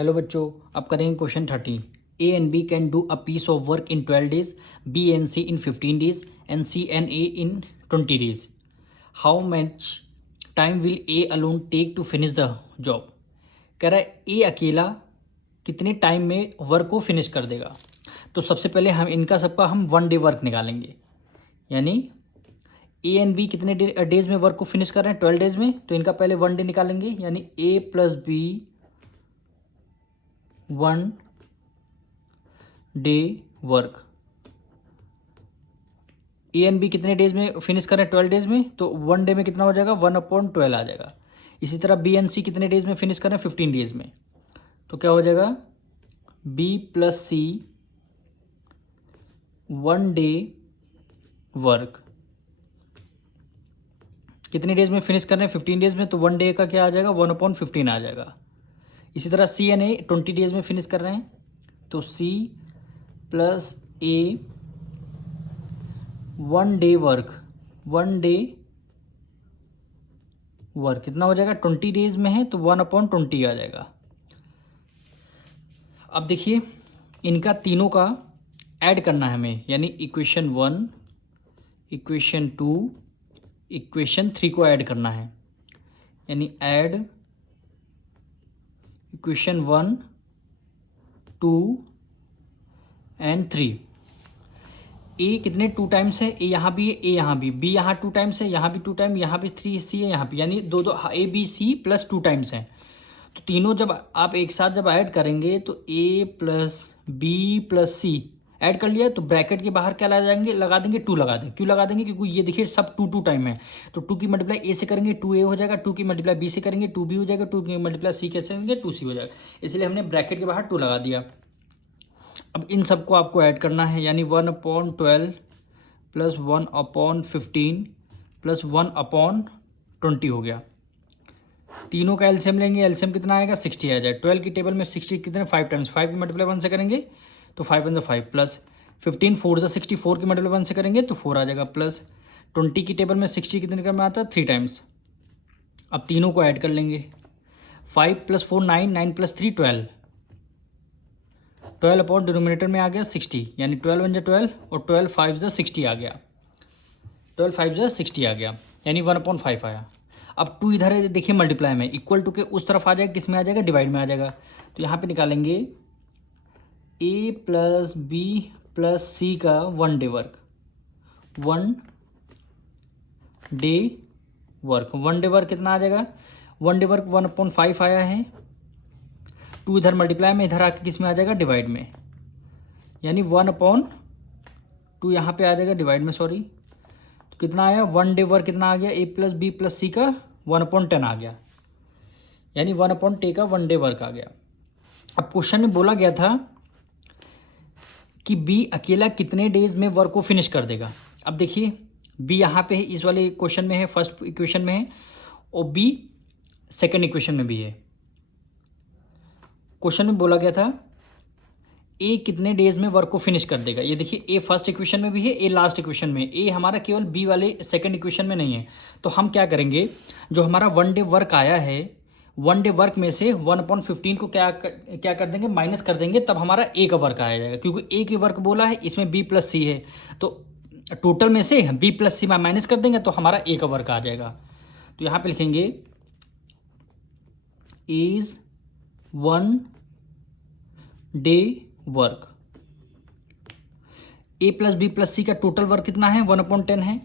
Hello बच्चों, अब करेंगे question 30। A and B can do a piece of work in 12 days, B and C in 15 days and C and A in 20 days. How much time will A alone take to finish the job. कह रहा है ए अकेला कितने time में work को finish कर देगा। तो सबसे पहले हम इनका सबका हम 1 डे वर्क निकालेंगे, यानी ए एंड बी कितने डेज में वर्क को फिनिश कर रहे हैं, 12 डेज में। तो इनका पहले 1 डे निकालेंगे, यानी A plus B 1 day work. A and B कितने डेज में फिनिश करें, 12 डेज में। तो 1 डे में कितना हो जाएगा, 1/12 आ जाएगा। इसी तरह बी एंड सी कितने डेज में फिनिश करें, 15 डेज में। तो क्या हो जाएगा, बी प्लस सी 1 डे वर्क कितने डेज में फिनिश कर रहे हैं, 15 डेज में। तो 1 डे का क्या आ जाएगा, 1/15 आ जाएगा। इसी तरह सी एंड ए 20 डेज में फिनिश कर रहे हैं, तो सी प्लस ए 1 डे वर्क 1 डे वर्क कितना हो जाएगा, 20 डेज में है तो 1/20 आ जाएगा। अब देखिए इनका तीनों का ऐड करना है हमें, यानी इक्वेशन 1, इक्वेशन 2, इक्वेशन 3 को ऐड करना है। यानी ऐड इक्वेशन 1, 2 एंड 3। ए कितने 2 टाइम्स है, ए यहाँ भी है, ए यहाँ भी, बी यहाँ 2 टाइम्स है, यहाँ भी 2 टाइम, यहाँ भी 3 सी है, यहाँ भी, यानी दो दो A B C plus 2 times हैं। तो तीनों जब आप एक साथ जब ऐड करेंगे तो ए प्लस बी प्लस सी ऐड कर लिया, तो ब्रैकेट के बाहर क्या लगा देंगे 2 लगा देंगे। क्यों लगा देंगे, क्योंकि ये देखिए सब 2 टाइम है। तो 2 की मल्टीप्लाई ए से करेंगे 2 ए हो जाएगा, 2 की मल्टीप्लाई बी से करेंगे 2 बी हो जाएगा, 2 की मल्टीप्लाई सी कैसे करेंगे 2 सी हो जाएगा। इसलिए हमने ब्रैकेट के बाहर 2 लगा दिया। अब इन सबको आपको ऐड करना है, यानी 1/12 प्लस 1/15 प्लस 1/20 हो गया। तीनों का एलसीएम लेंगे, एलसीएम कितना आएगा, 60 आ जाए। 12 की टेबल में 60 कितने 5 टाइम्स, 5 की मल्टीप्लाई 1 से करेंगे तो 5 1 5 प्लस 15 4 60, 4 की मल्टीप्लाई 1 से करेंगे तो 4 आ जाएगा, प्लस 20 की टेबल में 60 कितने का में आता है 3 टाइम्स। अब तीनों को ऐड कर लेंगे, 5 + 4 9, 9 + 3 12, 12 अपॉन डिनोमिनेटर में आ गया 60, यानी 12 1 12 और 12 5 60 आ गया, 12 5 60 आ गया, यानी 1/5 आया। अब 2 इधर है, देखिए मल्टीप्लाई में, इक्वल टू के उस तरफ आ जाएगा, किस में आ जाएगा, डिवाइड में आ जाएगा। तो यहाँ पे निकालेंगे ए प्लस बी प्लस सी का 1 day work, 1 day work, 1 day work कितना आ जाएगा, 1 डे वर्क 1/5 आया है। 2 इधर मल्टीप्लाई में, इधर आके किस में आ जाएगा, डिवाइड में, यानी 1/2 यहाँ पे आ जाएगा डिवाइड में, सॉरी। तो कितना आया, 1 डे वर्क कितना आ गया, ए प्लस बी प्लस सी का 1/10 आ गया, यानी 1/10 का 1 डे वर्क आ गया। अब क्वेश्चन में बोला गया था कि बी अकेला कितने डेज में वर्क को फिनिश कर देगा। अब देखिए बी यहाँ पे है, इस वाले क्वेश्चन में है, फर्स्ट इक्वेशन में है, और बी सेकेंड इक्वेशन में भी है। क्वेश्चन में बोला गया था ए कितने डेज में वर्क को फिनिश कर देगा। ये देखिए ए फर्स्ट इक्वेशन में भी है, ए लास्ट इक्वेशन में, ए हमारा केवल बी वाले सेकंड इक्वेशन में नहीं है। तो हम क्या करेंगे, जो हमारा 1 डे वर्क आया है, 1 डे वर्क में से 1/15 को क्या कर देंगे, माइनस कर देंगे, तब हमारा ए का वर्क आया जाएगा। क्योंकि ए की वर्क बोला है, इसमें बी प्लस सी है, तो टोटल में से बी प्लस सी माइनस कर देंगे तो हमारा ए का वर्क आ जाएगा। तो यहाँ पे लिखेंगे is 1 day work, A plus B plus C का टोटल वर्क कितना है, 1/10 है,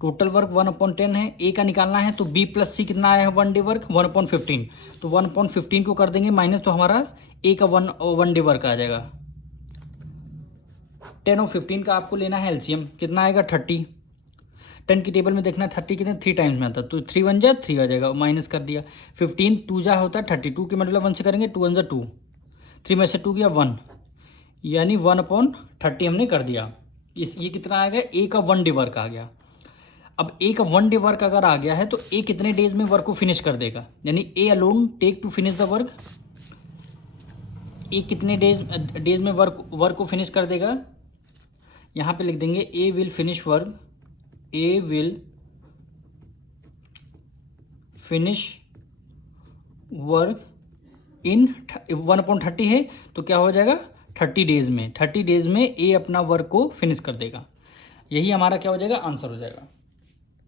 टोटल वर्क 1/10 है। ए का निकालना है, तो बी प्लस सी कितना आया है, 1 डे वर्क 1/15, तो 1/15 को कर देंगे माइनस, तो हमारा ए का 1 डे वर्क आ जाएगा। 10 और 15 का आपको लेना है एलसीएम, कितना आएगा 30। 10 की टेबल में देखना है 30 कितने 3 टाइम्स में आता है, तो 3 1 जा 3 आ जाएगा, माइनस कर दिया। 15 2 जा होता है 32 की मल्टीप्लाई 1 से करेंगे, 2 1 जा 2, 3 में से 2 गया 1, यानी 1/30 हमने कर दिया। ये कितना आ गया, ए का 1 डे वर्क आ गया। अब ए का 1 डे वर्क अगर आ गया है तो ए कितने डेज में वर्क को फिनिश कर देगा, यानी A alone take to finish the work, A कितने डेज में वर्क को फिनिश कर देगा। यहाँ पे लिख देंगे A will finish work, A will finish work in 1/30 है तो क्या हो जाएगा 30 डेज में। 30 डेज में ए अपना वर्क को फिनिश कर देगा। यही हमारा क्या हो जाएगा आंसर हो जाएगा।